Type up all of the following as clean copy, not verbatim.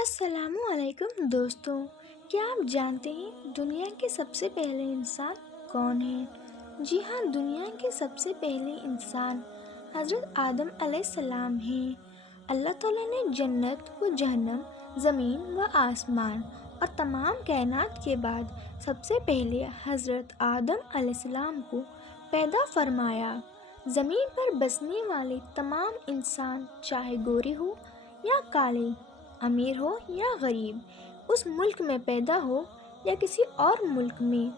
السلام علیکم دوستوں، کیا آپ جانتے ہیں دنیا کے سب سے پہلے انسان کون ہیں؟ جی ہاں، دنیا کے سب سے پہلے انسان حضرت آدم علیہ السلام ہیں۔ اللہ تعالیٰ نے جنت و جہنم، زمین و آسمان اور تمام کائنات کے بعد سب سے پہلے حضرت آدم علیہ السلام کو پیدا فرمایا۔ زمین پر بسنے والے تمام انسان، چاہے گورے ہو یا کالے، امیر ہو یا غریب، اس ملک میں پیدا ہو یا کسی اور ملک میں،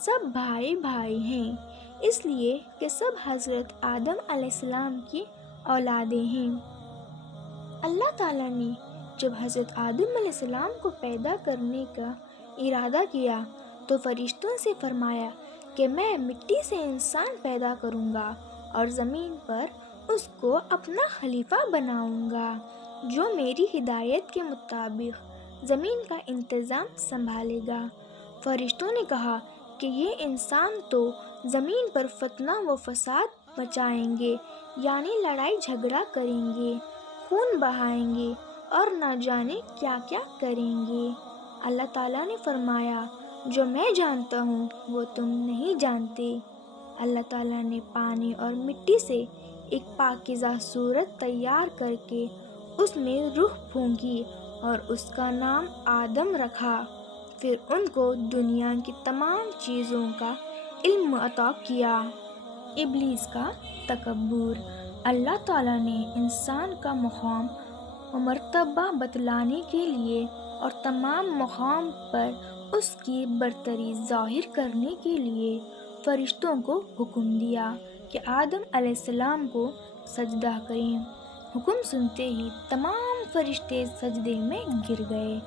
سب بھائی بھائی ہیں، اس لیے کہ سب حضرت آدم علیہ السلام کی اولادیں ہیں۔ اللہ تعالیٰ نے جب حضرت آدم علیہ السلام کو پیدا کرنے کا ارادہ کیا تو فرشتوں سے فرمایا کہ میں مٹی سے انسان پیدا کروں گا اور زمین پر اس کو اپنا خلیفہ بناؤں گا، جو میری ہدایت کے مطابق زمین کا انتظام سنبھالے گا۔ فرشتوں نے کہا کہ یہ انسان تو زمین پر فتنہ و فساد مچائیں گے، یعنی لڑائی جھگڑا کریں گے، خون بہائیں گے اور نہ جانے کیا کیا کریں گے۔ اللہ تعالیٰ نے فرمایا، جو میں جانتا ہوں وہ تم نہیں جانتے۔ اللہ تعالیٰ نے پانی اور مٹی سے ایک پاکیزہ صورت تیار کر کے اس میں روح پھونکی اور اس کا نام آدم رکھا۔ پھر ان کو دنیا کی تمام چیزوں کا علم عطا کیا۔ ابلیس کا تکبر۔ اللہ تعالیٰ نے انسان کا مقام و مرتبہ بتلانے کے لیے اور تمام مقام پر اس کی برتری ظاہر کرنے کے لیے فرشتوں کو حکم دیا کہ آدم علیہ السلام کو سجدہ کریں۔ حکم سنتے ہی تمام فرشتے سجدے میں گر گئے،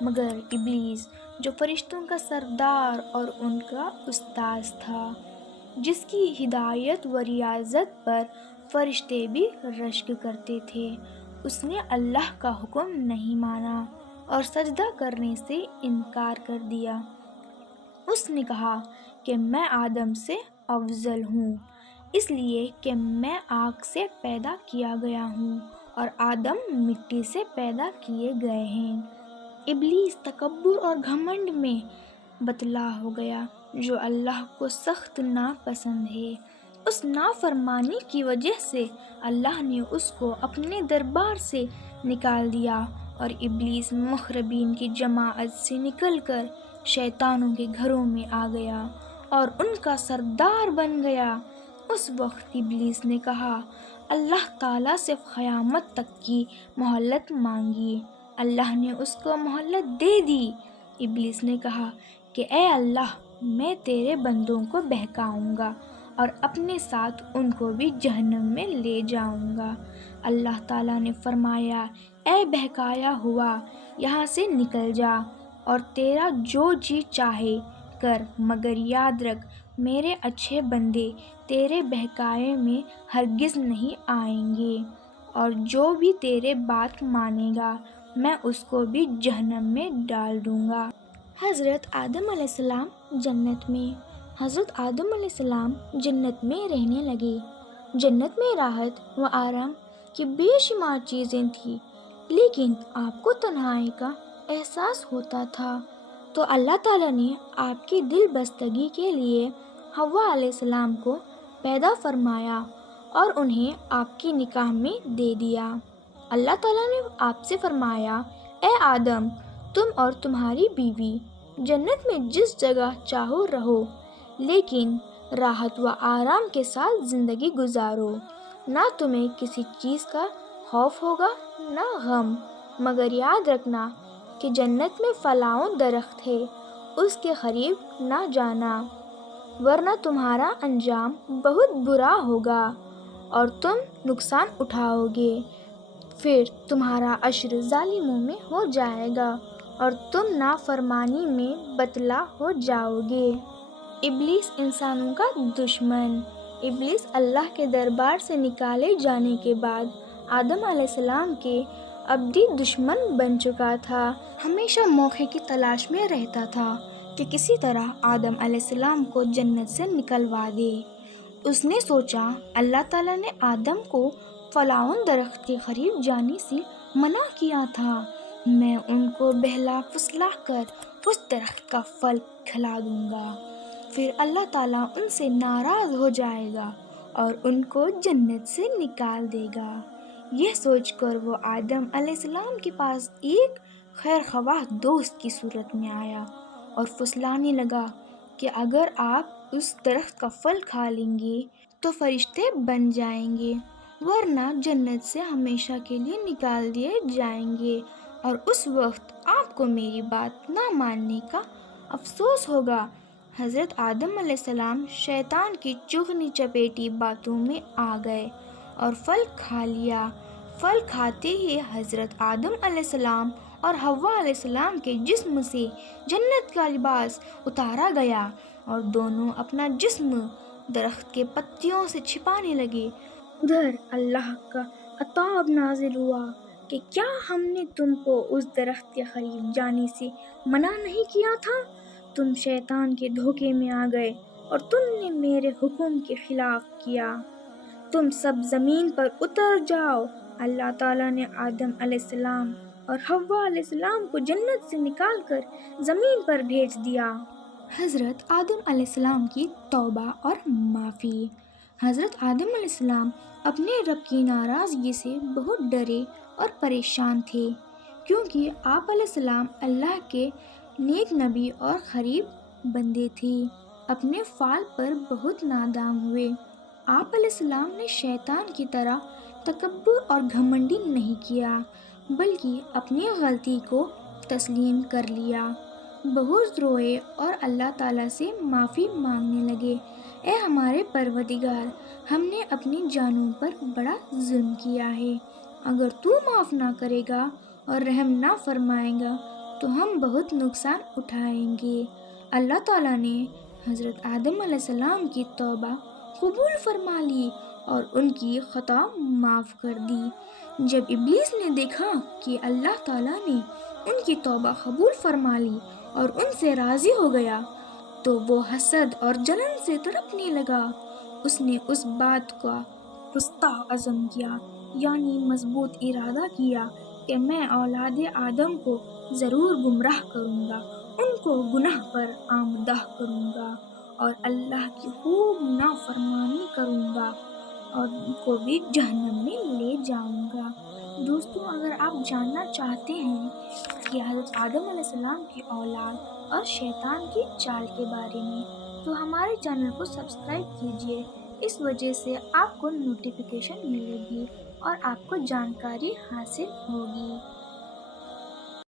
مگر ابلیس، جو فرشتوں کا سردار اور ان کا استاذ تھا، جس کی ہدایت و ریاضت پر فرشتے بھی رشک کرتے تھے، اس نے اللہ کا حکم نہیں مانا اور سجدہ کرنے سے انکار کر دیا۔ اس نے کہا کہ میں آدم سے افضل ہوں، اس لیے کہ میں آگ سے پیدا کیا گیا ہوں اور آدم مٹی سے پیدا کیے گئے ہیں۔ ابلیس تکبر اور گھمنڈ میں مبتلا ہو گیا، جو اللہ کو سخت ناپسند ہے۔ اس نافرمانی کی وجہ سے اللہ نے اس کو اپنے دربار سے نکال دیا اور ابلیس مقربین کی جماعت سے نکل کر شیطانوں کے گھروں میں آ گیا اور ان کا سردار بن گیا۔ اس وقت ابلیس نے کہا، اللہ تعالیٰ سے قیامت تک کی مہلت مانگی۔ اللہ نے اس کو مہلت دے دی۔ ابلیس نے کہا کہ اے اللہ، میں تیرے بندوں کو بہکاؤں گا اور اپنے ساتھ ان کو بھی جہنم میں لے جاؤں گا۔ اللہ تعالیٰ نے فرمایا، اے بہکایا ہوا، یہاں سے نکل جا اور تیرا جو جی چاہے کر، مگر یاد رکھ میرے اچھے بندے تیرے بہکائے میں ہرگز نہیں آئیں گے، اور جو بھی تیرے بات مانے گا میں اس کو بھی جہنم میں ڈال دوں گا۔ حضرت آدم علیہ السلام جنت میں۔ حضرت آدم علیہ السلام جنت میں رہنے لگے۔ جنت میں راحت و آرام کی بے شمار چیزیں تھیں، لیکن آپ کو تنہائی کا احساس ہوتا تھا، تو اللہ تعالیٰ نے آپ کی دل بستگی کے لیے حوا علیہ السلام کو پیدا فرمایا اور انہیں آپ کی نکاح میں دے دیا۔ اللہ تعالیٰ نے آپ سے فرمایا، اے آدم، تم اور تمہاری بیوی جنت میں جس جگہ چاہو رہو، لیکن راحت و آرام کے ساتھ زندگی گزارو۔ نہ تمہیں کسی چیز کا خوف ہوگا نہ غم، مگر یاد رکھنا کہ جنت میں فلاں درخت ہے، اس کے قریب نہ جانا، ورنہ تمہارا انجام بہت برا ہوگا اور تم نقصان اٹھاؤ گے، پھر تمہارا عشر ظالموں میں ہو جائے گا اور تم نافرمانی میں مبتلا ہو جاؤ گے۔ ابلیس انسانوں کا دشمن۔ ابلیس اللہ کے دربار سے نکالے جانے کے بعد آدم علیہ السلام کے ابدی دشمن بن چکا تھا۔ ہمیشہ موقع کی تلاش میں رہتا تھا کہ کسی طرح آدم علیہ السلام کو جنت سے نکلوا دے۔ اس نے سوچا، اللہ تعالیٰ نے آدم کو فلاں درخت کے قریب جانے سے منع کیا تھا، میں ان کو بہلا پھسلا کر اس درخت کا پھل کھلا دوں گا، پھر اللہ تعالیٰ ان سے ناراض ہو جائے گا اور ان کو جنت سے نکال دے گا۔ یہ سوچ کر وہ آدم علیہ السلام کے پاس ایک خیر خواہ دوست کی صورت میں آیا اور پھسلانے لگا کہ اگر آپ اس درخت کا پھل کھا لیں گے تو فرشتے بن جائیں گے، ورنہ جنت سے ہمیشہ کے لیے نکال دیے جائیں گے، اور اس وقت آپ کو میری بات نہ ماننے کا افسوس ہوگا۔ حضرت آدم علیہ السلام شیطان کی چغنی چپیٹی باتوں میں آ گئے اور پھل کھا لیا۔ پھل کھاتے ہی حضرت آدم علیہ السلام اور حوا علیہ السلام کے جسم سے جنت کا لباس اتارا گیا اور دونوں اپنا جسم درخت کے پتیوں سے چھپانے لگے۔ ادھر اللہ کا عتاب نازل ہوا کہ کیا ہم نے تم کو اس درخت کے قریب جانے سے منع نہیں کیا تھا؟ تم شیطان کے دھوکے میں آ گئے اور تم نے میرے حکم کے خلاف کیا۔ تم سب زمین پر اتر جاؤ۔ اللہ تعالیٰ نے آدم علیہ السلام اور حوا علیہ السلام کو جنت سے نکال کر زمین پر بھیج دیا۔ حضرت آدم علیہ السلام کی توبہ اور معافی۔ حضرت آدم علیہ السلام اپنے رب کی ناراضگی سے بہت ڈرے اور پریشان تھے، کیونکہ آپ علیہ السلام اللہ کے نیک نبی اور قریب بندے تھے۔ اپنے فعل پر بہت نادام ہوئے۔ آپ علیہ السلام نے شیطان کی طرح تکبر اور گھمنڈی نہیں کیا، بلکہ اپنی غلطی کو تسلیم کر لیا۔ بہت روئے اور اللہ تعالیٰ سے معافی مانگنے لگے۔ اے ہمارے پروردگار، ہم نے اپنی جانوں پر بڑا ظلم کیا ہے۔ اگر تو معاف نہ کرے گا اور رحم نہ فرمائے گا تو ہم بہت نقصان اٹھائیں گے۔ اللہ تعالیٰ نے حضرت آدم علیہ السلام کی توبہ قبول فرما لی اور ان کی خطا معاف کر دی۔ جب ابلیس نے دیکھا کہ اللہ تعالیٰ نے ان کی توبہ قبول فرما لی اور ان سے راضی ہو گیا تو وہ حسد اور جلن سے تڑپنے لگا۔ اس نے اس بات کا پختہ عزم کیا، یعنی مضبوط ارادہ کیا کہ میں اولاد آدم کو ضرور گمراہ کروں گا، ان کو گناہ پر آمادہ کروں گا اور اللہ کی خوب نافرمانی کروں گا اور ان کو بھی جہنم میں لے جاؤں گا۔ دوستوں، اگر آپ جاننا چاہتے ہیں کہ حضرت آدم علیہ السلام کی اولاد اور شیطان کی چال کے بارے میں، تو ہمارے چینل کو سبسکرائب کیجیے۔ اس وجہ سے آپ کو نوٹیفیکیشن ملے گی اور آپ کو جانکاری حاصل ہوگی۔